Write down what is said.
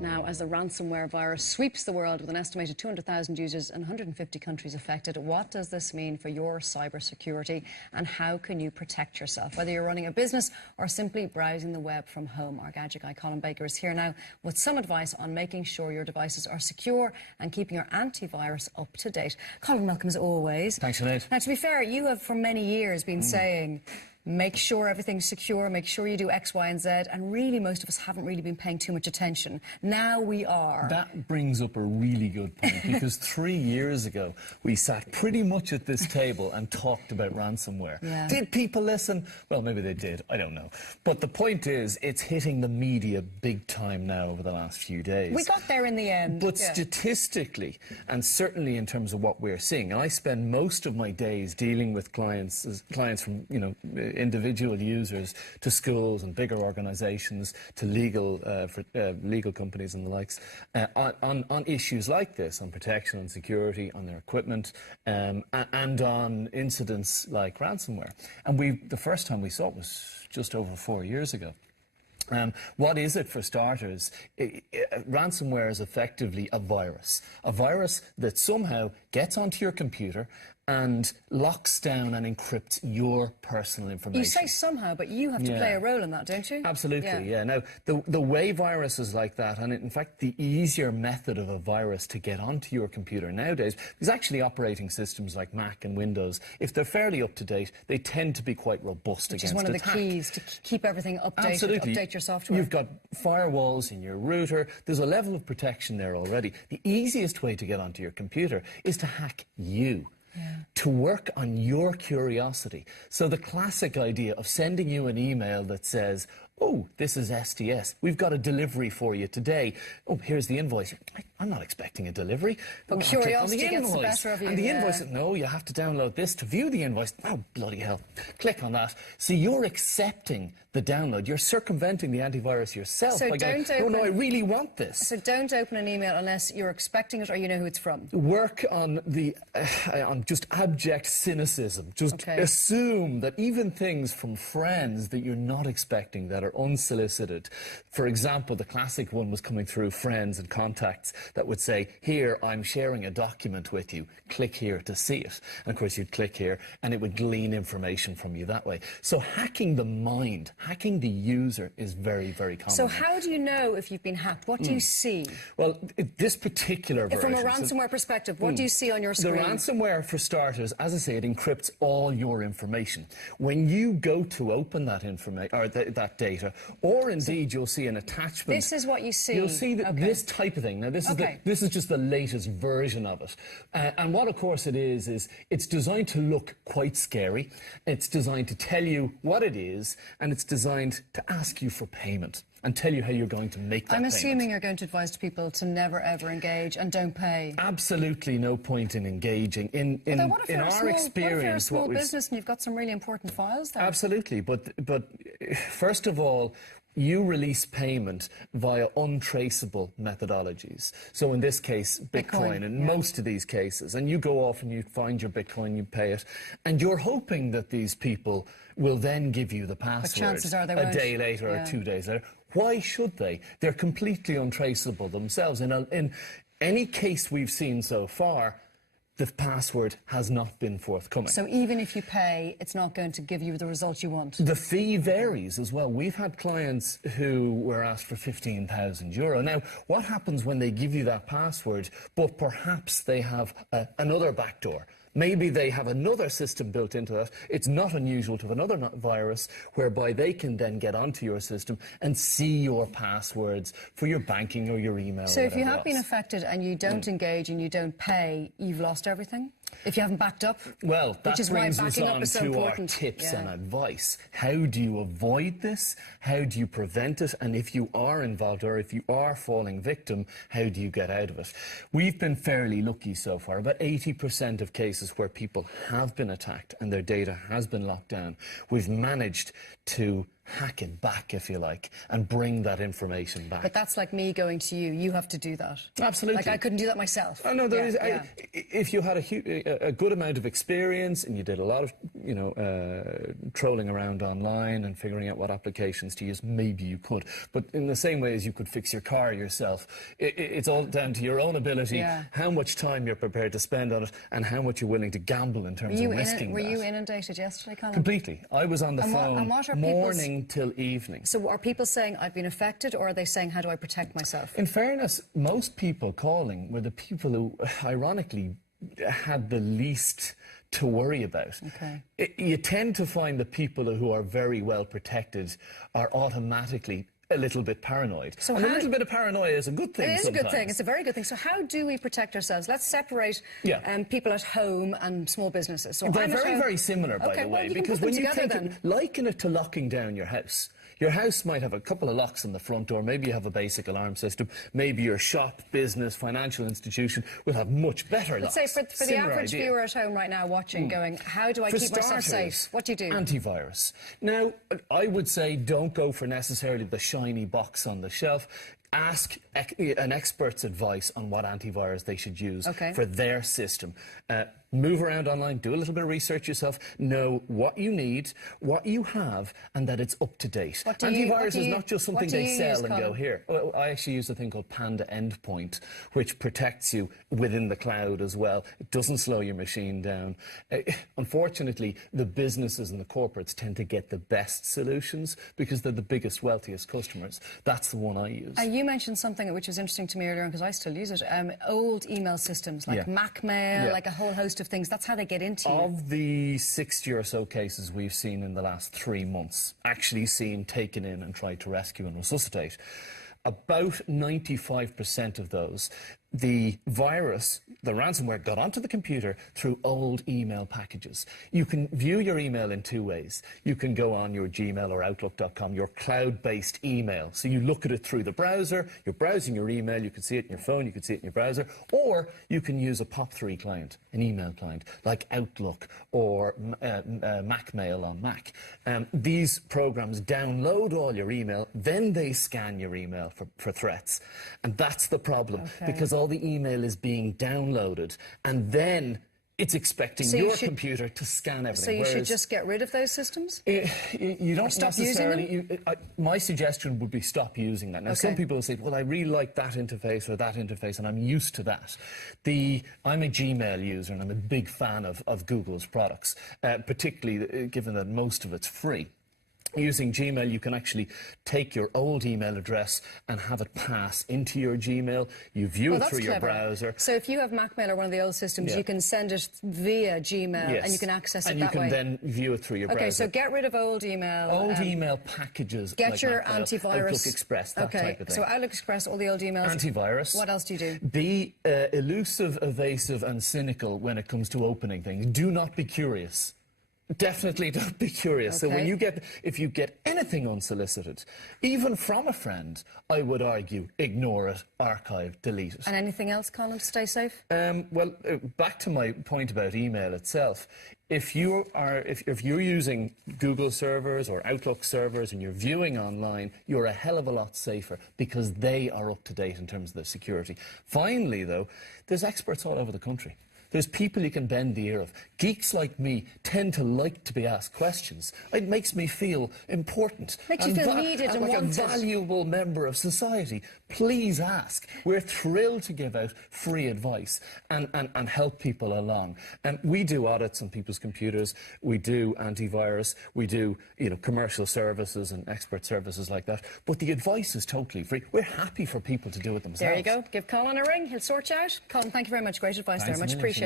Now, as the ransomware virus sweeps the world with an estimated 200,000 users and 150 countries affected, what does this mean for your cybersecurity and how can you protect yourself? Whether you're running a business or simply browsing the web from home, our Gadget guy Colin is here now with some advice on making sure your devices are secure and keeping your antivirus up to date. Colin, welcome as always. Thanks, Sinead. Now, to be fair, you have for many years been saying, make sure everything's secure, make sure you do X, Y, and Z, and really most of us haven't really been paying too much attention. Now we are. That brings up a really good point, because 3 years ago we sat pretty much at this table and talked about ransomware. Yeah. Did people listen? Well, maybe they did, I don't know. But the point is, it's hitting the media big time now over the last few days. We got there in the end. But statistically, and certainly in terms of what we're seeing, and I spend most of my days dealing with clients from, individual users to schools and bigger organisations to legal companies and the likes on issues like this, on protection and security, on their equipment, and on incidents like ransomware. And the first time we saw it was just over 4 years ago. What is it, for starters? Ransomware is effectively a virus that somehow gets onto your computer and locks down and encrypts your personal information. You say somehow, but you have to play a role in that, don't you? Absolutely, yeah. Now, the way viruses like that, and in fact the easier method of a virus to get onto your computer nowadays, is actually operating systems like Mac and Windows. If they're fairly up to date, they tend to be quite robust against attack. Which is one of the keys to keep everything updated, Absolutely. Update your software. You've got firewalls in your router. There's a level of protection there already. The easiest way to get onto your computer is to hack you. Yeah. To work on your curiosity. So the classic idea of sending you an email that says, oh, this is STS. We've got a delivery for you today. Oh, here's the invoice. I'm not expecting a delivery. But curiosity gets the better of you. And the invoice, no, you have to download this to view the invoice. Oh, bloody hell. Click on that. So you're accepting the download. You're circumventing the antivirus yourself. So by going, no, I really want this. So don't open an email unless you're expecting it or you know who it's from. Work on on just abject cynicism. Just assume that even things from friends that you're not expecting, that are unsolicited. For example, the classic one was coming through friends and contacts that would say, here, I'm sharing a document with you. Click here to see it. And of course, you'd click here and it would glean information from you that way. So hacking the mind, hacking the user is very, very common. So how do you know if you've been hacked? What do you see? Well, this particular version... From a ransomware perspective, what do you see on your screen? The ransomware, for starters, as I say, it encrypts all your information. When you go to open that information, or that data, or indeed you'll see an attachment. This is what you see. You'll see this type of thing. Now, this is just the latest version of it. And what, of course, it is it's designed to look quite scary. It's designed to tell you what it is, and it's designed to ask you for payment and tell you how you're going to make that payment. I'm assuming you're going to advise people to never, ever engage and don't pay. Absolutely no point in engaging. In our experience... What if you're a small business and you've got some really important files there? Absolutely, but first of all, you release payment via untraceable methodologies. So in this case, Bitcoin in most of these cases. And you go off and you find your Bitcoin, you pay it, and you're hoping that these people will then give you the password chances are they a won't. day later or 2 days later. Why should they? They're completely untraceable themselves. In any case we've seen so far, the password has not been forthcoming. So even if you pay, it's not going to give you the result you want? The fee varies as well. We've had clients who were asked for €15,000. Now, what happens when they give you that password, but perhaps they have another backdoor? Maybe they have another system built into that. It's not unusual to have another virus whereby they can then get onto your system and see your passwords for your banking or your email. So if you have been affected and you don't engage and you don't pay, you've lost everything? If you haven't backed up? Well, that brings us on to our important. tips and advice. How do you avoid this? How do you prevent it? And if you are involved or if you are falling victim, how do you get out of it? We've been fairly lucky so far. About 80% of cases where people have been attacked and their data has been locked down, we've managed to hack it back, if you like, and bring that information back. But that's like me going to you. You have to do that. Absolutely. Like I couldn't do that myself. Oh, no, if you had a good amount of experience and you did a lot of, trolling around online and figuring out what applications to use, maybe you could. But in the same way as you could fix your car yourself, it's all down to your own ability, how much time you're prepared to spend on it, and how much you're willing to gamble in terms of risking that. Were you inundated yesterday, Colin? Completely. I was on the phone morning till evening. So are people saying I've been affected, or are they saying how do I protect myself? In fairness, most people calling were the people who, ironically, had the least to worry about. Okay. You tend to find the people who are very well protected are automatically a little bit paranoid. So and a little bit of paranoia is a good thing. It is a good thing. It's a very good thing. So how do we protect ourselves? Let's separate people at home and small businesses. So they're very similar, by the way, because when you think liken it to locking down your house. Your house might have a couple of locks on the front door. Maybe you have a basic alarm system. Maybe your shop, business, financial institution will have much better locks. Let's say for the average viewer at home right now watching, going, how do I keep myself safe? What do you do? Antivirus. Now, I would say don't go for necessarily the shiny box on the shelf. Ask an expert's advice on what antivirus they should use for their system. Move around online, do a little bit of research yourself, know what you need, what you have, and that it's up to date. Antivirus is not just something they sell and go here. Well, I actually use a thing called Panda Endpoint, which protects you within the cloud as well. It doesn't slow your machine down. Unfortunately, the businesses and the corporates tend to get the best solutions because they're the biggest, wealthiest customers. That's the one I use. You mentioned something which was interesting to me earlier because I still use it. Old email systems like MacMail, like a whole host of things. That's how they get into you. Of the 60 or so cases we've seen in the last 3 months, actually seen taken in and tried to rescue and resuscitate, about 95% of those, the virus, the ransomware, got onto the computer through old email packages. You can view your email in two ways. You can go on your Gmail or Outlook.com, your cloud-based email. So you look at it through the browser, you're browsing your email, you can see it in your phone, you can see it in your browser, or you can use a POP3 client, an email client, like Outlook or MacMail on Mac. These programs download all your email, then they scan your email for threats. And that's the problem, because all the email is being downloaded, and then it's expecting your computer to scan everything. So you should just get rid of those systems? You don't stop using them? My suggestion would be stop using that. Now, some people will say, well, I really like that interface or that interface, and I'm used to that. I'm a Gmail user, and I'm a big fan of Google's products, particularly given that most of it's free. Using Gmail, you can actually take your old email address and have it pass into your Gmail. You view it through your browser. So if you have MacMail or one of the old systems, you can send it via Gmail and you can access it that way. And you can then view it through your browser. Okay, so get rid of old email. Old email packages. Get like your MacMail, antivirus. Outlook Express, that type of thing. So Outlook Express, all the old emails. Antivirus. What else do you do? Be elusive, evasive and cynical when it comes to opening things. Do not be curious. Definitely don't be curious. So when if you get anything unsolicited, even from a friend, I would argue ignore it, archive, delete it. And anything else, Colin, to stay safe? Well, back to my point about email itself. If you're using Google servers or Outlook servers and you're viewing online, you're a hell of a lot safer because they are up to date in terms of the security. Finally, though, there's experts all over the country. There's people you can bend the ear of. Geeks like me tend to like to be asked questions. It makes me feel important. Makes you feel needed and like wanted. A valuable member of society. Please ask. We're thrilled to give out free advice and help people along. And we do audits on people's computers. We do antivirus. We do commercial services and expert services like that. But the advice is totally free. We're happy for people to do it themselves. There you go. Give Colin a ring. He'll sort you out. Colin, thank you very much. Great advice there. Much appreciated.